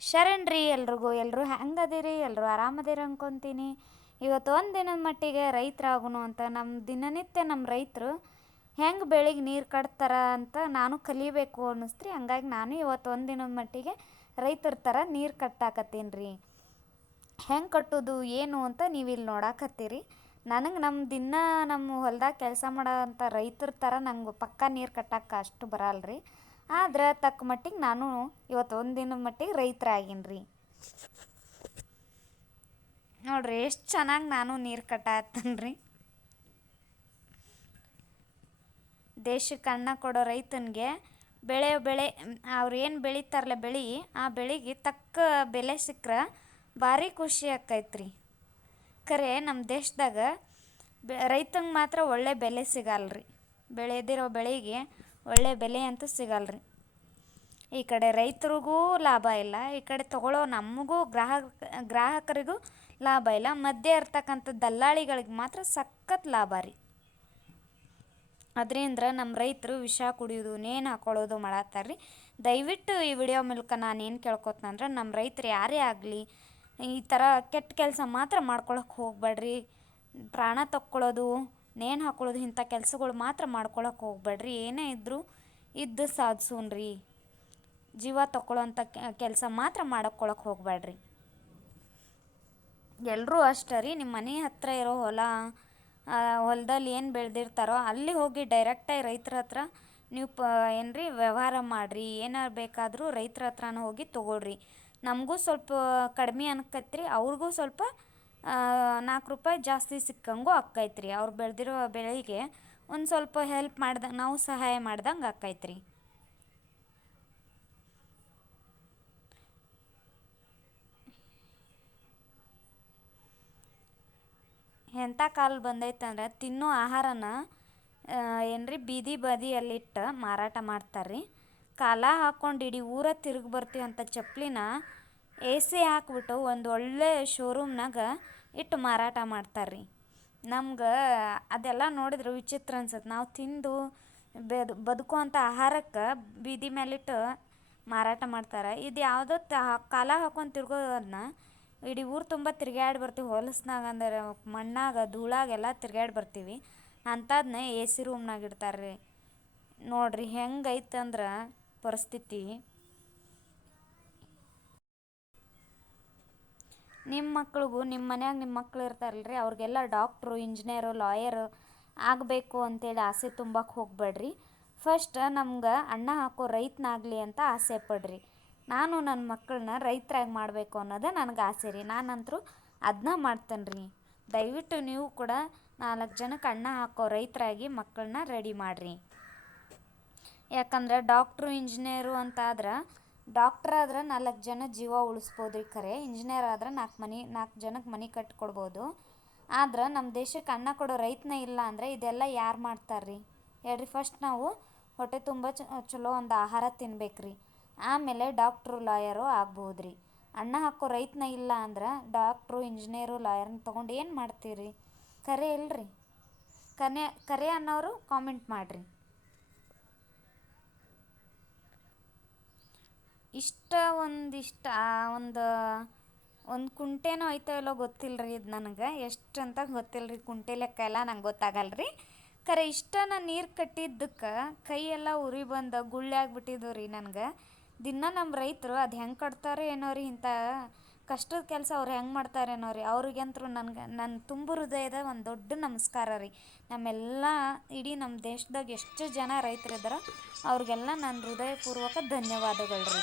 ಶರಣ್ರಿ ಎಲ್ರಿಗೂ ಎಲ್ಲರೂ ಹೆಂಗದಿರಿ ಎಲ್ಲರೂ ಆರಾಮದಿರಿ ಅಂದ್ಕೊತೀನಿ ಇವತ್ತು ಒಂದು ದಿನದ ಮಟ್ಟಿಗೆ ರೈತರಾಗುನು ಅಂತ ನಮ್ಮ ದಿನನಿತ್ಯ ನಮ್ಮ ರೈತರು ಹೆಂಗೆ ಬೆಳಿಗ್ಗೆ ನೀರು ಕಟ್ತಾರ ಅಂತ ನಾನು ಕಲಿಬೇಕು ಅನ್ನಿಸ್ತ್ರಿ. ಹಂಗಾಗಿ ನಾನು ಇವತ್ತು ಒಂದು ದಿನದ ಮಟ್ಟಿಗೆ ರೈತರ ಥರ ನೀರು ಕಟ್ಟಾಕತ್ತೀನಿ ರೀ. ಹೆಂಗೆ ಕಟ್ಟೋದು, ಏನು ಅಂತ ನೀವು ಇಲ್ಲಿ ನೋಡಾಕತ್ತೀರಿ. ನನಗೆ ನಮ್ಮ ದಿನ ನಮ್ಮ ಹೊಲ್ದಾಗ ಕೆಲಸ ಮಾಡೋಂಥ ರೈತರ ಥರ ನಂಗೆ ಪಕ್ಕ ನೀರು ಕಟ್ಟಕ್ಕೆ ಅಷ್ಟು ಬರಲ್ಲ ರೀ ಆದ್ರೆ ತಕ್ಕ ಮಟ್ಟಿಗೆ ನಾನು ಇವತ್ತು ಒಂದಿನ ಮಟ್ಟಿಗೆ ರೈತರಾಗೀನಿ ರೀ ನೋಡ್ರಿ, ಎಷ್ಟು ಚೆನ್ನಾಗಿ ನಾನು ನೀರು ಕಟ್ಟಾತ್ತೇನೆ ರೀ ದೇಶಕ್ಕೆ ಅನ್ನ ಕೊಡೋ ರೈತನಿಗೆ ಬೆಳೆ ಬೆಳೆ, ಅವ್ರು ಏನು ಬೆಳಿತಾರಲ್ಲ ಬೆಳೆ, ಆ ಬೆಳೆಗೆ ತಕ್ಕ ಬೆಲೆ ಸಿಕ್ಕರೆ ಭಾರಿ ಖುಷಿ ಆಕೈತ್ರಿ ಖರೆ ನಮ್ಮ ದೇಶದಾಗ ಬೆ, ರೈತಂಗೆ ಮಾತ್ರ ಒಳ್ಳೆ ಬೆಲೆ ಸಿಗಲ್ರಿ. ಬೆಳೆದಿರೋ ಬೆಳೆಗೆ ಒಳ್ಳೆ ಬೆಲೆ ಅಂತೂ ಸಿಗಲ್ರಿ. ಈ ಕಡೆ ರೈತರಿಗೂ ಲಾಭ ಇಲ್ಲ, ಈ ಕಡೆ ತಗೊಳ್ಳೋ ನಮಗೂ ಗ್ರಾಹಕ, ಗ್ರಾಹಕರಿಗೂ ಲಾಭ ಇಲ್ಲ. ಮಧ್ಯೆ ಇರ್ತಕ್ಕಂಥ ದಲ್ಲಾಳಿಗಳಿಗೆ ಮಾತ್ರ ಸಖತ್ ಲಾಭ ರೀ. ಅದರಿಂದ ನಮ್ಮ ರೈತರು ವಿಷ ಕುಡಿಯೋದು ನೇಣು ಹಾಕೊಳ್ಳೋದು ಮಾಡತ್ತಾರ ರೀ ದಯವಿಟ್ಟು ಈ ವಿಡಿಯೋ ಮೂಲಕ ನಾನು ಏನು ಕೇಳ್ಕೊತಂದ್ರೆ ನಮ್ಮ ರೈತರು ಯಾರೇ ಆಗಲಿ, ಈ ಥರ ಕೆಟ್ಟ ಕೆಲಸ ಮಾತ್ರ ಮಾಡ್ಕೊಳಕ್ಕೆ ಹೋಗಬೇಡ್ರಿ. ಪ್ರಾಣ ತಕ್ಕೊಳ್ಳೋದು ನೇಣು ಹಾಕೊಳ್ಳೋದು ಇಂಥ ಕೆಲಸಗಳು ಮಾತ್ರ ಮಾಡ್ಕೊಳಕ್ಕೆ ಹೋಗ್ಬೇಡ್ರಿ. ಏನೇ ಇದ್ದರೂ ಇದ್ದು ಸಾಧಿಸೋಣ್ರಿ ಜೀವ ತಗೊಳ್ಳೋಂಥ ಕೆಲಸ ಮಾತ್ರ ಮಾಡ್ಕೊಳಕ್ಕೆ ಹೋಗ್ಬೇಡ್ರಿ. ಎಲ್ಲರೂ ಅಷ್ಟೇ ರೀ ನಿಮ್ಮ ಮನೆ ಹತ್ತಿರ ಇರೋ ಹೊಲ ಹೊಲದಲ್ಲಿ ಏನು ಬೆಳೆದಿರ್ತಾರೋ ಅಲ್ಲಿ ಹೋಗಿ ಡೈರೆಕ್ಟಾಗಿ ರೈತರ ಹತ್ರ ನೀವು ಪ ಏನು ವ್ಯವಹಾರ ಮಾಡಿರಿ. ಏನಾರು ಬೇಕಾದರೂ ರೈತರ ಹತ್ರನೂ ಹೋಗಿ ತೊಗೊಳ್ರಿ. ನಮಗೂ ಸ್ವಲ್ಪ ಕಡಿಮೆ ಅನ್ಕತ್ರಿ, ಅವ್ರಿಗೂ ಸ್ವಲ್ಪ ನಾಲ್ಕು ರೂಪಾಯಿ ಜಾಸ್ತಿ ಸಿಕ್ಕಂಗೂ ಆಕ್ಕೈತ್ರಿ ಅವ್ರು ಬೆಳೆದಿರೋ ಬೆಳೆಗೆ ಒಂದು ಸ್ವಲ್ಪ ಹೆಲ್ಪ್ ಮಾಡ್ದ, ನಾವು ಸಹಾಯ ಮಾಡ್ದಂಗೆ ಆಕ್ಕೈತ್ರಿ ಎಂಥ ಕಾಲ ಬಂದೈತಂದ್ರೆ ತಿನ್ನೋ ಆಹಾರನ ಏನ್ರಿ ಬೀದಿ ಬದಿಯಲ್ಲಿಟ್ಟು ಮಾರಾಟ ಮಾಡ್ತಾರೆ ರೀ ಕಾಲ ಹಾಕ್ಕೊಂಡು ಇಡೀ ಊರ ತಿರುಗಿ ಬರ್ತೀವಂಥ ಚಪ್ಪಲಿನ ಎ ಸಿ ಹಾಕ್ಬಿಟ್ಟು ಒಂದು ಒಳ್ಳೆಯ ಶೋರೂಮ್ನಾಗ ಇಟ್ಟು ಮಾರಾಟ ಮಾಡ್ತಾರೆ ರೀ ನಮ್ಗೆ ಅದೆಲ್ಲ ನೋಡಿದ್ರೆ ವಿಚಿತ್ರ ಅನ್ಸತ್ತೆ ನಾವು ತಿಂದು ಬೆದ್ ಬದುಕುವಂಥ ಆಹಾರಕ್ಕೆ ಬೀದಿ ಮೇಲಿಟ್ಟು ಮಾರಾಟ ಮಾಡ್ತಾರೆ. ಇದು ಯಾವುದೋ ತ, ಕಾಲ ಹಾಕ್ಕೊಂಡು ತಿರ್ಗೋದನ್ನ ಇಡೀ ಊರು ತುಂಬ ತಿರ್ಗ್ಯಾಡಿ ಬರ್ತೀವಿ. ಹೊಲಸ್ನಾಗ ಅಂದರೆ ಮಣ್ಣಾಗ, ಧೂಳಾಗ ಎಲ್ಲ ತಿರ್ಗ್ಯಾಡಿ ಬರ್ತೀವಿ. ಅಂಥದ್ನ ಎ ಸಿ ರೂಮ್ನಾಗ ಇಡ್ತಾರೆ ರೀ ನೋಡಿರಿ ಹೆಂಗೈತೆ ಅಂದ್ರೆ ಪರಿಸ್ಥಿತಿ. ನಿಮ್ಮ ಮಕ್ಳಿಗೂ ನಿಮ್ಮ ಮನ್ಯಾಗ ನಿಮ್ಮ ಮಕ್ಳು ಇರ್ತಾರಲ್ಲ ರೀ ಅವ್ರಿಗೆಲ್ಲ ಡಾಕ್ಟ್ರು ಇಂಜಿನಿಯರು ಲಾಯರು ಆಗಬೇಕು ಅಂತೇಳಿ ಆಸೆ ತುಂಬಕ್ಕೆ ಹೋಗಬೇಡ್ರಿ. ಫಸ್ಟ್ ನಮ್ಗೆ ಅಣ್ಣ ಹಾಕೋ ರೈತನಾಗಲಿ ಅಂತ ಆಸೆ ಪಡ್ರಿ. ನಾನು ನನ್ನ ಮಕ್ಕಳನ್ನ ರೈತರಾಗಿ ಮಾಡಬೇಕು ಅನ್ನೋದೇ ನನಗೆ ಆಸೆ ರೀ. ನಾನಂತರೂ ಅದನ್ನ ಮಾಡ್ತೇನೆ ರೀ ದಯವಿಟ್ಟು ನೀವು ಕೂಡ ನಾಲ್ಕು ಜನಕ್ಕೆ ಅಣ್ಣ ಹಾಕೋ ರೈತರಾಗಿ ಮಕ್ಕಳನ್ನ ರೆಡಿ ಮಾಡಿರಿ. ಯಾಕಂದ್ರೆ ಡಾಕ್ಟ್ರು ಇಂಜಿನಿಯರು ಅಂತ ಆದ್ರೆ ಡಾಕ್ಟ್ರ್ ಆದ್ರೆ ನಾಲ್ಕು ಜನ ಜೀವ ಉಳಿಸ್ಬೋದು ರೀ ಖರೆ, ಇಂಜಿನಿಯರ್ ಆದ್ರೆ ನಾಲ್ಕು ಮನೆ ನಾಲ್ಕು ಜನಕ್ಕೆ ಮನೆ ಕಟ್ಕೊಡ್ಬೋದು. ಆದ್ರೆ ನಮ್ಮ ದೇಶಕ್ಕೆ ಅನ್ನ ಕೊಡೋ ರೈತನ ಇಲ್ಲ ಅಂದರೆ ಇದೆಲ್ಲ ಯಾರು ಮಾಡ್ತಾರೆ ರೀ ಹೇಳ್ರಿ ಫಸ್ಟ್ ನಾವು ಹೊಟ್ಟೆ ತುಂಬ ಚಲೋ ಒಂದು ಆಹಾರ ತಿನ್ಬೇಕು ರೀ ಆಮೇಲೆ ಡಾಕ್ಟ್ರು, ಲಾಯರು ಆಗ್ಬೋದು ರೀ ಅನ್ನ ಹಾಕೋ ರೈತನ ಇಲ್ಲ ಅಂದ್ರೆ ಡಾಕ್ಟ್ರು, ಇಂಜಿನಿಯರು, ಲಾಯರ್ನ ತೊಗೊಂಡು ಏನು ಮಾಡ್ತೀರಿ? ಖರೆ ಇಲ್ರಿ? ಕನೆ ಕರೆ ಅನ್ನೋರು ಕಾಮೆಂಟ್ ಮಾಡಿರಿ. ಇಷ್ಟ ಒಂದಿಷ್ಟ ಒಂದು ಒಂದು ಕುಂಟೆನೋ ಐತೋ ಇಲ್ಲೋ ಗೊತ್ತಿಲ್ಲ ರೀ ಇದು ನನಗೆ. ಎಷ್ಟು ಅಂತ ಗೊತ್ತಿಲ್ಲ ರೀ ಕುಂಟೆ ಲೆಕ್ಕ ಎಲ್ಲ ನಂಗೆ ಗೊತ್ತಾಗಲ್ಲ ರೀ ಖರೆ ಇಷ್ಟ ನಾನು ನೀರು ಕಟ್ಟಿದ್ದಕ್ಕೆ ಕೈಯೆಲ್ಲ ಉರಿ ಬಂದು, ಗುಳ್ಳೆ ಆಗಿಬಿಟ್ಟಿದ್ವು ರೀ ನನಗೆ. ದಿನ ನಮ್ಮ ರೈತರು ಅದು ಹೆಂಗೆ ಕಟ್ತಾರೋ ಏನೋ ರೀ ಇಂಥ ಕಷ್ಟದ ಕೆಲಸ ಅವ್ರು ಹೆಂಗೆ ಮಾಡ್ತಾರೇನೋ ರೀ. ಅವ್ರಿಗಂತೂ ನನಗೆ ನನ್ನ ತುಂಬು ಹೃದಯದ ಒಂದು ದೊಡ್ಡ ನಮಸ್ಕಾರ ರೀ. ನಮ್ಮೆಲ್ಲ ಇಡೀ ನಮ್ಮ ದೇಶದಾಗ ಎಷ್ಟು ಜನ ರೈತರಿದ್ದಾರೋ ಅವ್ರಿಗೆಲ್ಲ ನನ್ನ ಹೃದಯಪೂರ್ವಕ ಧನ್ಯವಾದಗಳು ರೀ.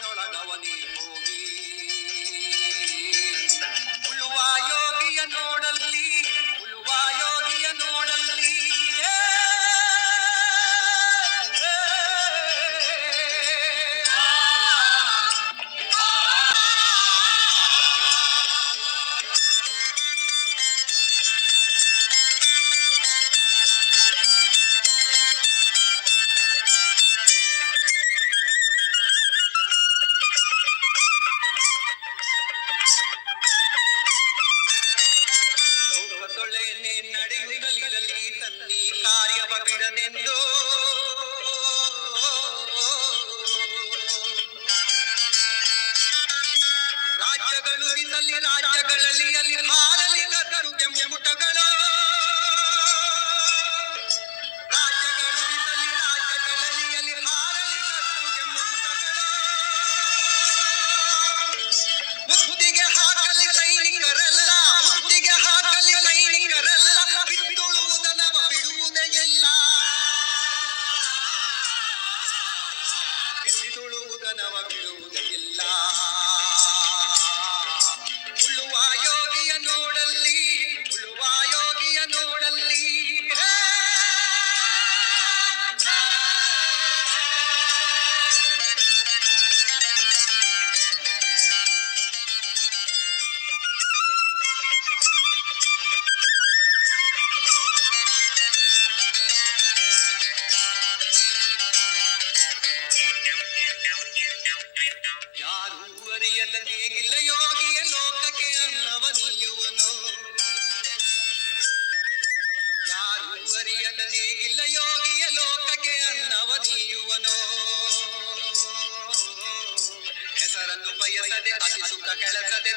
no, no, no. ತೊಳೆನೆ ನಡೆಯುತ್ತಲಿರಲಿ ತನ್ನಿ ಕಾರ್ಯವ ಬಿಡನೆಂದೋ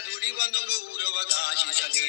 ದುಡಿವನು ಗೌರವ ದಾಶಿಸಲೇ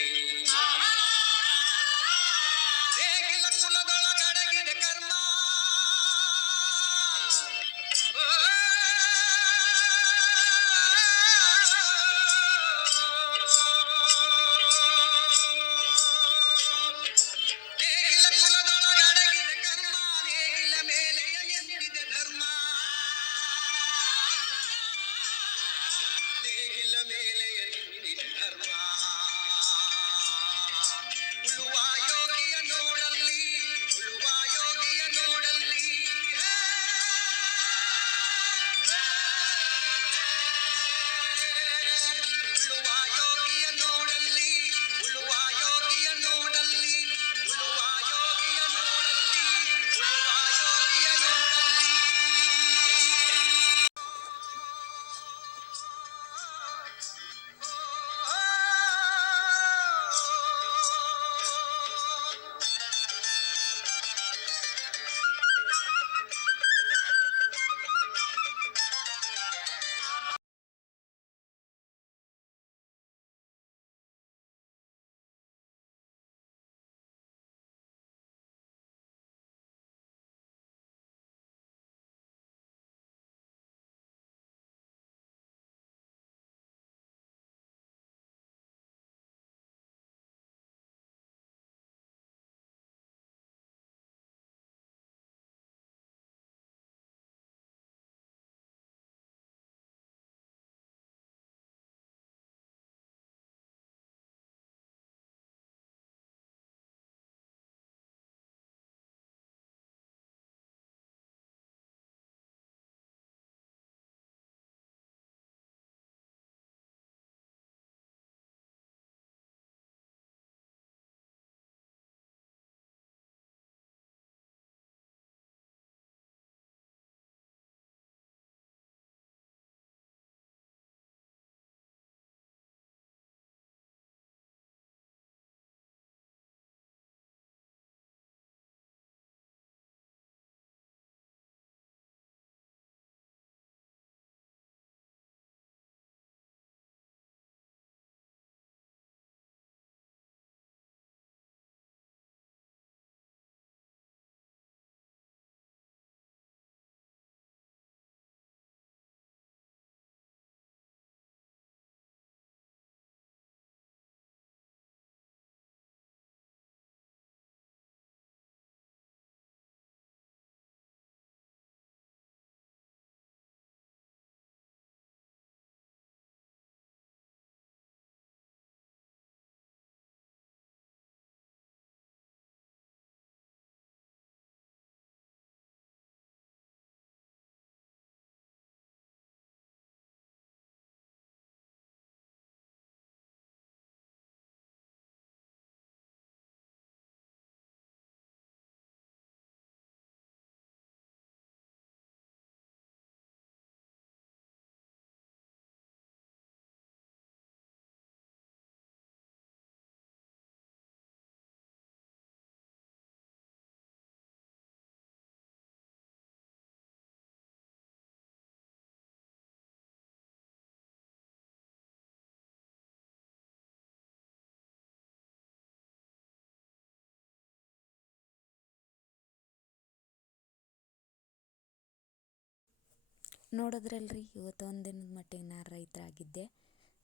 ನೋಡಿದ್ರಲ್ರಿ, ಇವತ್ತು ಒಂದು ದಿನದ ಮಟ್ಟಿಗೆ ನಾನು ರೈತರಾಗಿದ್ದೆ.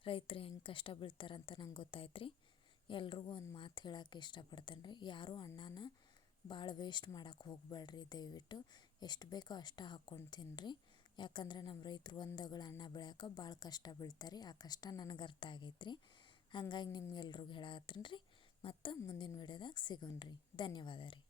ರೈತರು ಹೆಂಗೆ ಕಷ್ಟ ಬೀಳ್ತಾರಂತ ನಂಗೆ ಗೊತ್ತಾಯ್ತು ರೀ ಎಲ್ರಿಗೂ ಒಂದು ಮಾತು ಹೇಳೋಕ್ಕೆ ಇಷ್ಟಪಡ್ತೇನೆ ರೀ ಯಾರೂ ಅಣ್ಣನ ಭಾಳ ವೇಸ್ಟ್ ಮಾಡೋಕ್ಕೆ ಹೋಗಬೇಡ್ರಿ ದಯವಿಟ್ಟು. ಎಷ್ಟು ಬೇಕೋ ಅಷ್ಟು ಹಾಕ್ಕೊಂಡು ತಿನ್ನಿರಿ ಯಾಕಂದ್ರೆ ನಮ್ಮ ರೈತರು ಒಂದು ಅಣ್ಣ ಅನ್ನ ಬೆಳ್ಯಾಕ ಭಾಳ ಕಷ್ಟ ಬೀಳ್ತಾರೆ. ಆ ಕಷ್ಟ ನನಗೆ ಅರ್ಥ ಆಗೈತೆ ರೀ ಹಾಗಾಗಿ ನಿಮ್ಗೆಲ್ರಿಗೂ ಹೇಳತ್ತೀನಿ ರೀ. ಮತ್ತು ಮುಂದಿನ ವೀಡಿಯೋದಾಗ ಸಿಗೋಣ ರೀ ಧನ್ಯವಾದ ರೀ